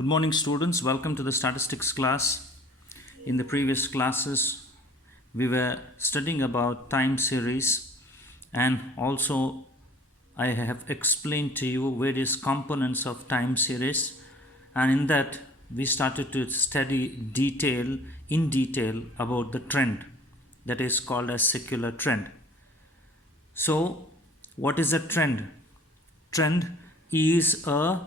Good morning, students. Welcome to the statistics class. In the previous classes, we were studying about time series, and also I have explained to you various components of time series, and in that we started to study in detail about the trend that is called as secular trend. So, what is a trend? Trend is a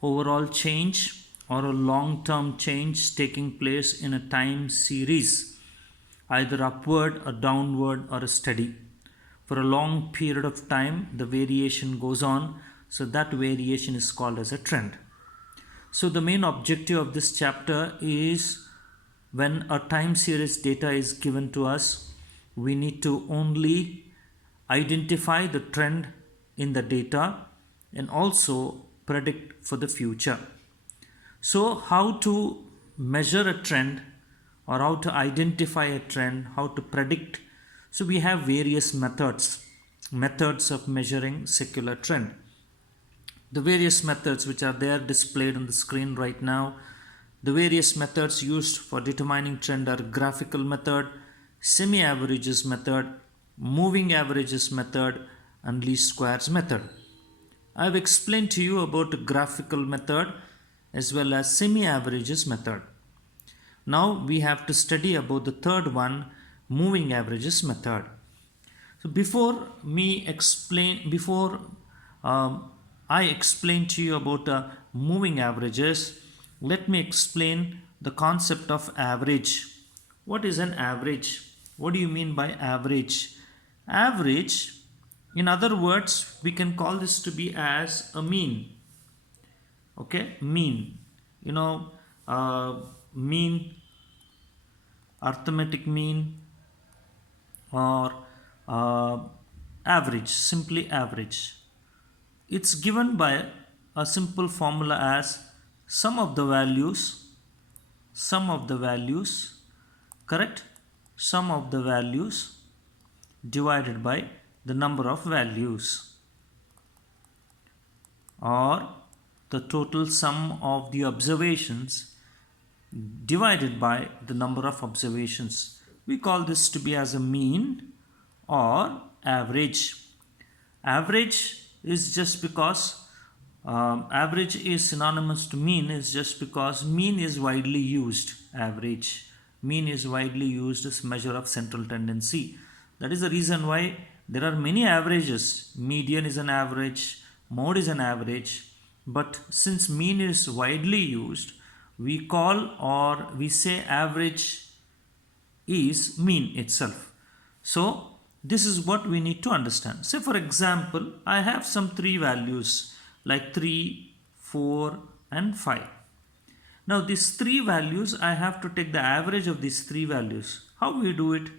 overall change or a long-term change taking place in a time series, either upward or downward or a steady. For a long period of time, the variation goes on, so that variation is called as a trend. So the main objective of this chapter is when a time series data is given to us, we need to only identify the trend in the data and also predict for the future. So how to measure a trend or how to identify a trend, how to predict. So we have various methods of measuring secular trend. The various methods which are there displayed on the screen right now. The various methods used for determining trend are graphical method, semi-averages method, moving averages method, and least squares method. I have explained to you about graphical method as well as semi-averages method. Now we have to study about the third one, moving averages method. So before I explain to you about moving averages, let me explain the concept of average. What is an average? What do you mean by average? Average, in other words, we can call this to be as a mean. Okay, mean. Mean, arithmetic mean, or average, simply average. It's given by a simple formula as sum of the values, correct? Sum of the values divided by the number of values, or the total sum of the observations divided by the number of observations. We call this to be as a mean or average. Average is just because average is synonymous to mean is just because mean is widely used. Average, mean is widely used as measure of central tendency. That is the reason why there are many averages. Median is an average, mode is an average, but since mean is widely used, we call or we say average is mean itself. So this is what we need to understand. Say for example, I have some three values like 3, 4 and 5. Now these three values, I have to take the average of these three values. How we do it?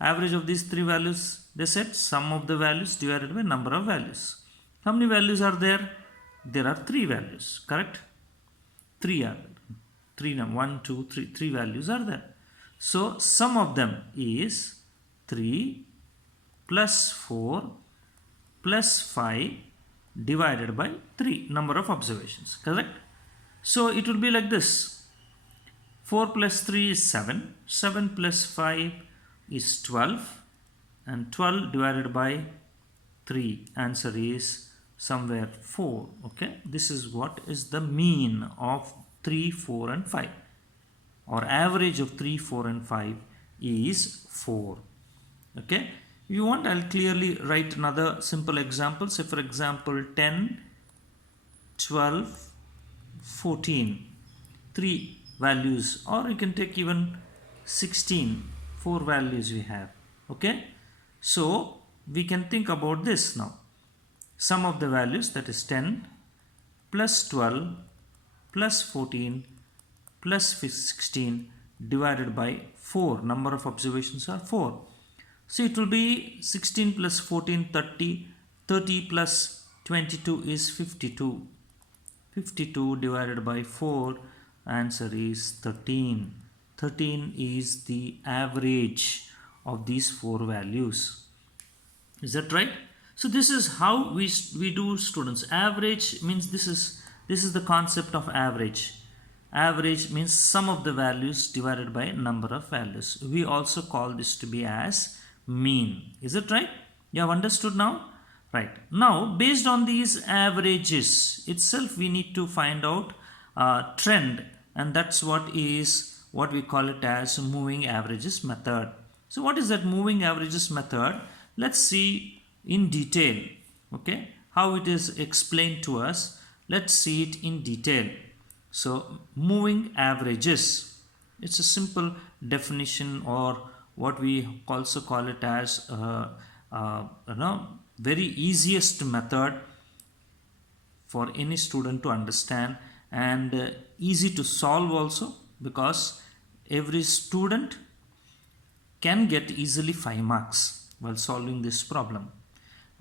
Average of these three values, they said sum of the values divided by number of values. How many values are there? There are three values, correct? Three values are there. So sum of them is 3 plus 4 plus 5 divided by 3, number of observations, correct? So it will be like this. 4 plus 3 is 7, 7 plus 5 is 12, and 12 divided by 3, answer is somewhere 4. Okay, this is what is the mean of 3, 4 and 5, or average of 3, 4 and 5 is 4. Okay, if you want, I'll clearly write another simple example. Say for example 10, 12, 14, 3 values, or you can take even 16, 4 values we have. Okay, so we can think about this now. Sum of the values, that is 10 plus 12 plus 14 plus 16 divided by 4, number of observations are 4. So it will be 16 plus 14, 30, 30 plus 22 is 52. 52 divided by 4, answer is 13. 13 is the average of these 4 values. Is that right? So this is how we do, students. Average means this is This is the concept of average. Average means sum of the values divided by number of values. We also call this to be as mean. Is it right? You have understood now? Right. Now, based on these averages itself, we need to find out trend, and that's what we call it as moving averages method. So what is that moving averages method? Let's see in detail, okay, how it is explained to us. Let's see it in detail. So moving averages, it's a simple definition, or what we also call it as very easiest method for any student to understand, and easy to solve also, because every student can get easily 5 marks while solving this problem.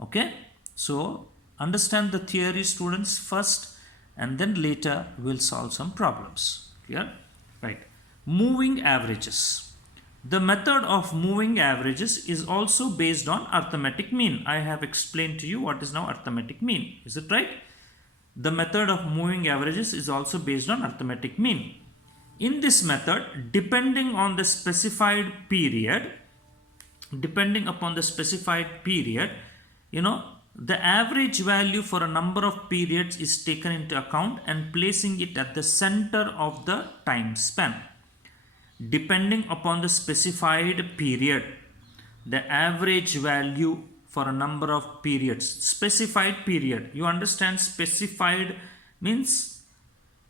Okay, so understand the theory, students, first, and then later we'll solve some problems. Clear? Right. Moving averages. The method of moving averages is also based on arithmetic mean. I have explained to you what is now arithmetic mean. Is it right? The method of moving averages is also based on arithmetic mean. In this method, depending upon the specified period, the average value for a number of periods is taken into account and placing it at the center of the time span. Depending upon the specified period, the average value for a number of periods, specified period, you understand, specified means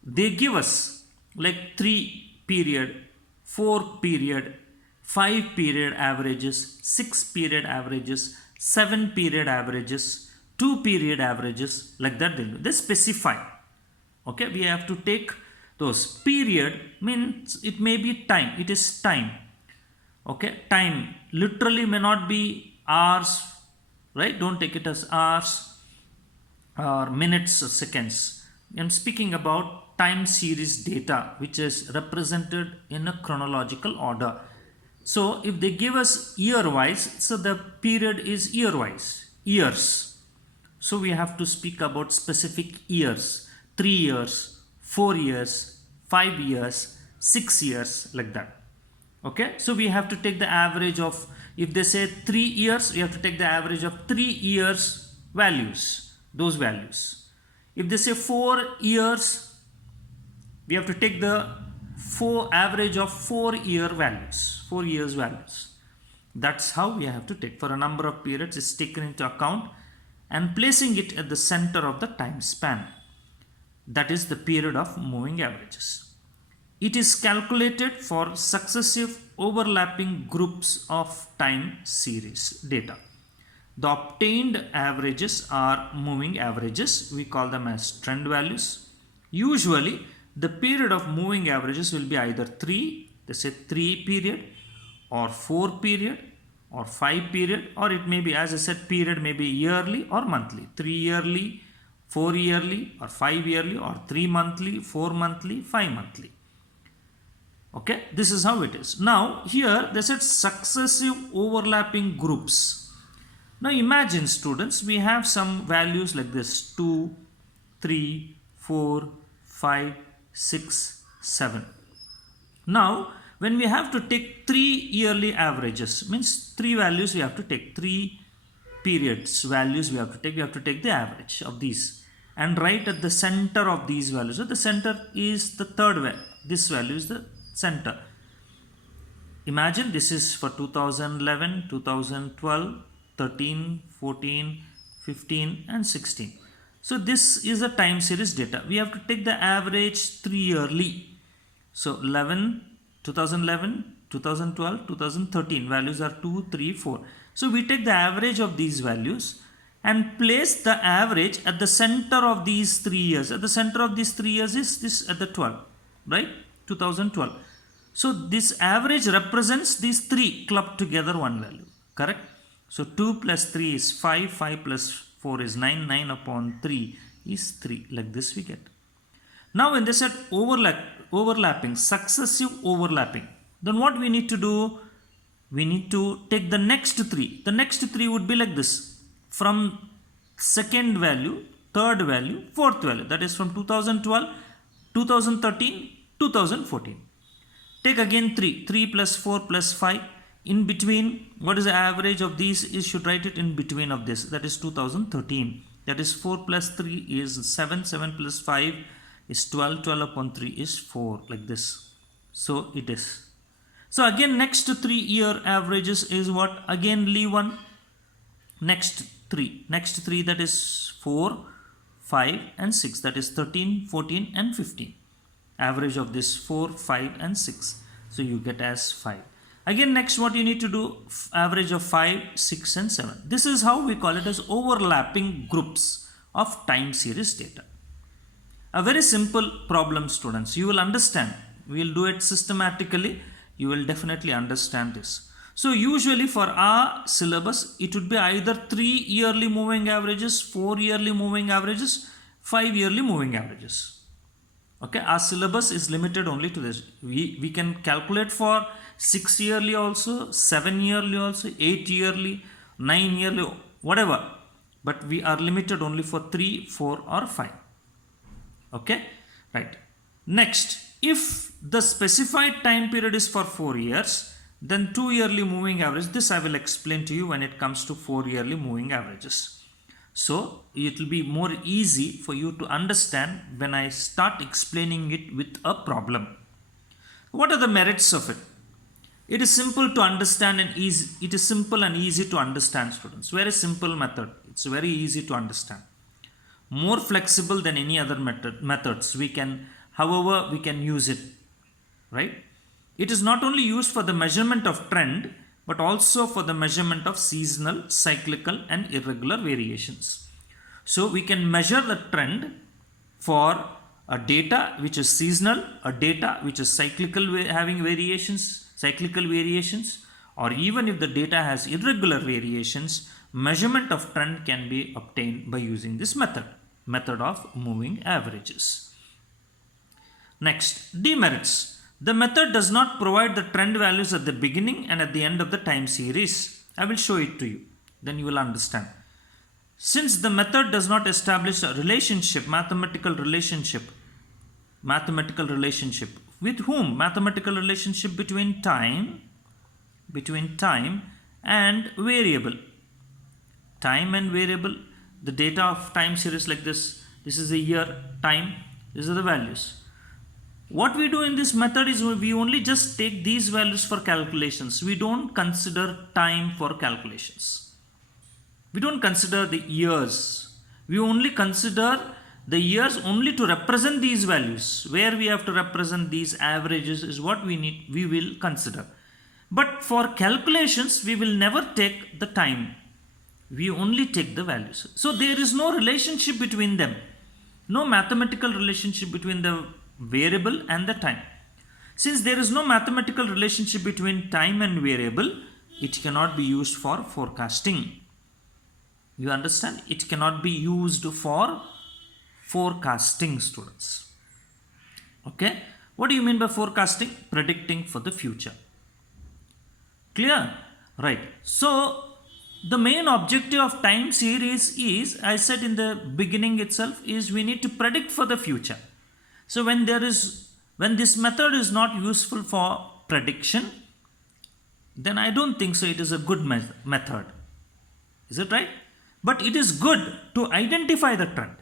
they give us like 3 period, 4 period, 5 period averages, 6 period averages, 7 period averages, 2 period averages, like that they specify. Okay, we have to take those. Period means it may be time, it is time. Okay, time literally may not be hours, right? Don't take it as hours or minutes or seconds. I'm speaking about time series data, which is represented in a chronological order. So if they give us year wise, so the period is year wise, years. So we have to speak about specific years, 3 years, 4 years, 5 years, 6 years, like that. Okay, so we have to take the average of, if they say 3 years, we have to take the average of 3 years values, those values. If they say 4 years, we have to take the average of 4 year values, 4 years values. That's how we have to take. For a number of periods is taken into account and placing it at the center of the time span. That is the period of moving averages. It is calculated for successive overlapping groups of time series data. The obtained averages are moving averages. We call them as trend values. Usually, the period of moving averages will be either 3, they say 3 period, or 4 period, or 5 period, or it may be, as I said, period may be yearly or monthly. 3 yearly, 4 yearly, or 5 yearly, or 3 monthly, 4 monthly, 5 monthly. Okay, this is how it is. Now, here they said successive overlapping groups. Now, imagine, students, we have some values like this: 2, 3, 4, 5, 6, 7. Now, when we have to take 3 yearly averages, means 3 values we have to take, 3 periods values we have to take the average of these and write at the center of these values. So the center is the third value. This value is the center. Imagine this is for 2011, 2012, 13, 14, 15 and 16. So this is a time series data. We have to take the average 3 yearly. So 2011, 2012, 2013 values are 2, 3, 4. So we take the average of these values and place the average at the center of these 3 years. At the center of these 3 years is this at the 12, right? 2012. So this average represents these 3 clubbed together one value, correct? So 2 plus 3 is 5, 5 plus 4 is 9, 9 upon 3 is 3. Like this we get. Now when they said overlapping, successive overlapping, then what we need to do? We need to take the next 3. The next 3 would be like this. From second value, third value, fourth value. That is from 2012, 2013, 2014. Take again 3. 3 plus 4 plus 5. In between, what is the average of these? You should write it in between of this. That is 2013. That is 4 plus 3 is 7. 7 plus 5 is 12. 12 upon 3 is 4. Like this. So it is. So again, next 3-year averages is what? Again leave one. Next 3. Next 3, that is 4, 5 and 6. That is 13, 14 and 15. Average of this 4, 5 and 6. So you get as 5. Again, next what you need to do, average of 5, 6 and 7. This is how we call it as overlapping groups of time series data. A very simple problem, students. You will understand. We will do it systematically. You will definitely understand this. So usually for our syllabus, it would be either 3 yearly moving averages, 4 yearly moving averages, 5 yearly moving averages. Okay, our syllabus is limited only to this. We can calculate for 6 yearly also, 7 yearly also, 8 yearly, 9 yearly, whatever. But we are limited only for 3, 4 or 5. Okay, right. Next, if the specified time period is for 4 years, then 2 yearly moving average. This I will explain to you when it comes to 4 yearly moving averages. So it will be more easy for you to understand when I start explaining it with a problem. What are the merits of it? It is simple to understand and easy. It is simple and easy to understand, students. Very simple method. It's very easy to understand. More flexible than any other methods. We can use it, right? It is not only used for the measurement of trend, but also for the measurement of seasonal, cyclical and irregular variations. So we can measure the trend for a data which is seasonal, a data which is cyclical having cyclical variations, or even if the data has irregular variations, measurement of trend can be obtained by using this method of moving averages. Next, demerits. The method does not provide the trend values at the beginning and at the end of the time series. I will show it to you. Then you will understand. Since the method does not establish a relationship, mathematical relationship. With whom? Mathematical relationship between time and variable. Time and variable. The data of time series like this. This is the year, time. These are the values. What we do in this method is we only just take these values for calculations. We don't consider time for calculations. We don't consider the years. We only consider the years only to represent these values. Where we have to represent these averages is what we will consider. But for calculations, we will never take the time. We only take the values. So there is no relationship between them. No mathematical relationship between the variable and the time. Since there is no mathematical relationship between time and variable, it cannot be used for forecasting. You understand? It cannot be used for forecasting, students. Okay? What do you mean by forecasting? Predicting for the future. Clear? Right. So the main objective of time series is, I said in the beginning itself, is we need to predict for the future. So when this method is not useful for prediction, then I don't think so it is a good method. Is it right? But it is good to identify the trend.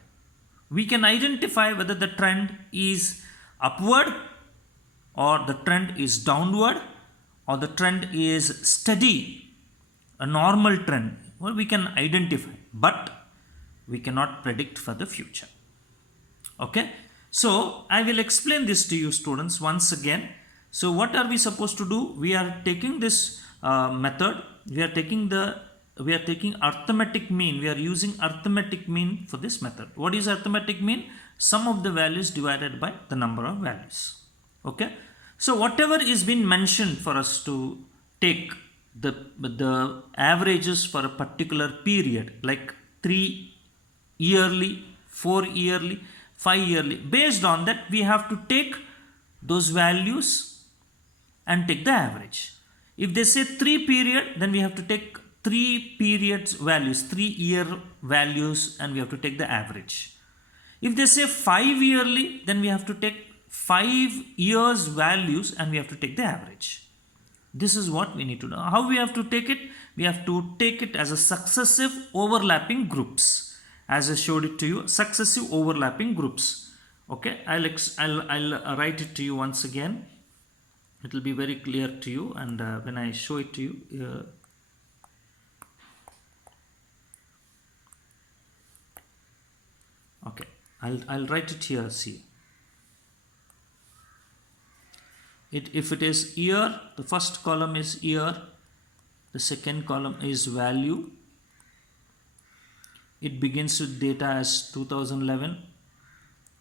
We can identify whether the trend is upward or the trend is downward or the trend is steady, a normal trend. Well, we can identify, but we cannot predict for the future. Okay? So I will explain this to you, students, once again. So what are we supposed to do? We are taking this method. We are taking arithmetic mean. We are using arithmetic mean for this method. What is arithmetic mean? Sum of the values divided by the number of values. Okay. So whatever is been mentioned for us to take the averages for a particular period, like 3 yearly, 4 yearly, 5 yearly. Based on that, we have to take those values and take the average. If they say 3 period, then we have to take 3 periods values, 3 year values, and we have to take the average. If they say 5 yearly, then we have to take 5 years values and we have to take the average. This is what we need to know. How we have to take it? We have to take it as a successive overlapping groups, as I showed it to you, successive overlapping groups. Okay, I'll write it to you once again. It will be very clear to you, and when I show it to you, okay, I'll write it here. See, if it is year, the first column is year, the second column is value. It begins with data as 2011,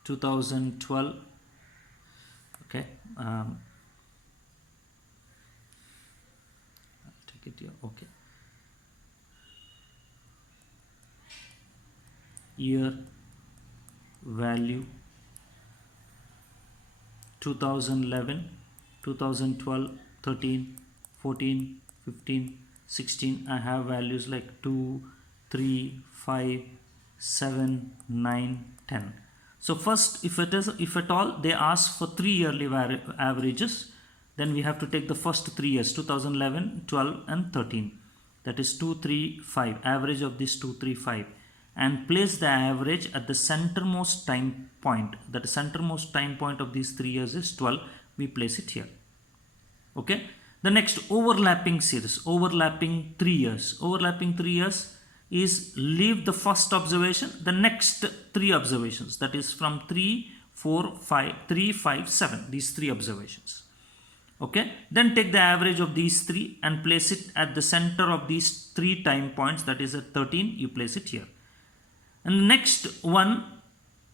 2012. Okay, take it here. Okay, year, value, 2011, 2012, 13, 14, 15, 16. I have values like 2, 3, 5, 7, 9, 10. So first, if at all they ask for 3 yearly averages, then we have to take the first 3 years, 2011, 12 and 13. That is 2, 3, 5, average of this 2, 3, 5, and place the average at the centermost time point. That centermost time point of these 3 years is 12. We place it here. Okay. The next overlapping series, overlapping 3 years. Overlapping 3 years is leave the first observation, the next 3 observations. That is from 3, 4, 5, 3, 5, 7. These 3 observations. Okay. Then take the average of these 3 and place it at the center of these 3 time points. That is at 13. You place it here. And the next one,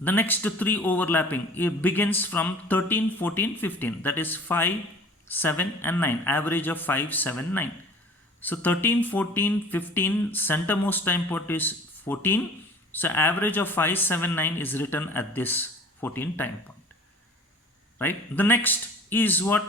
the next 3 overlapping, it begins from 13, 14, 15. That is 5, 7 and 9. Average of 5, 7, 9. So 13, 14, 15, centermost time point is 14. So average of 5, 7, 9 is written at this 14 time point. Right. The next is what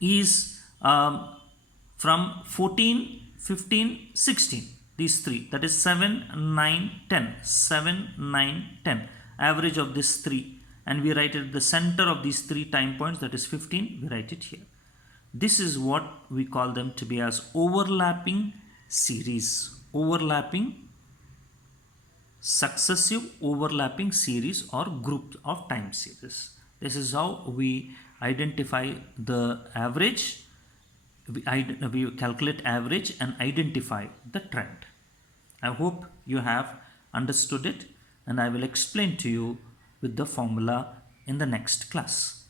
is from 14, 15, 16. These 3, that is 7, 9, 10. 7, 9, 10. Average of this 3. And we write it at the center of these 3 time points, that is 15. We write it here. This is what we call them to be as overlapping series. Overlapping, successive overlapping series or group of time series. This is how we identify the average. We calculate average and identify the trend. I hope you have understood it, and I will explain to you with the formula in the next class.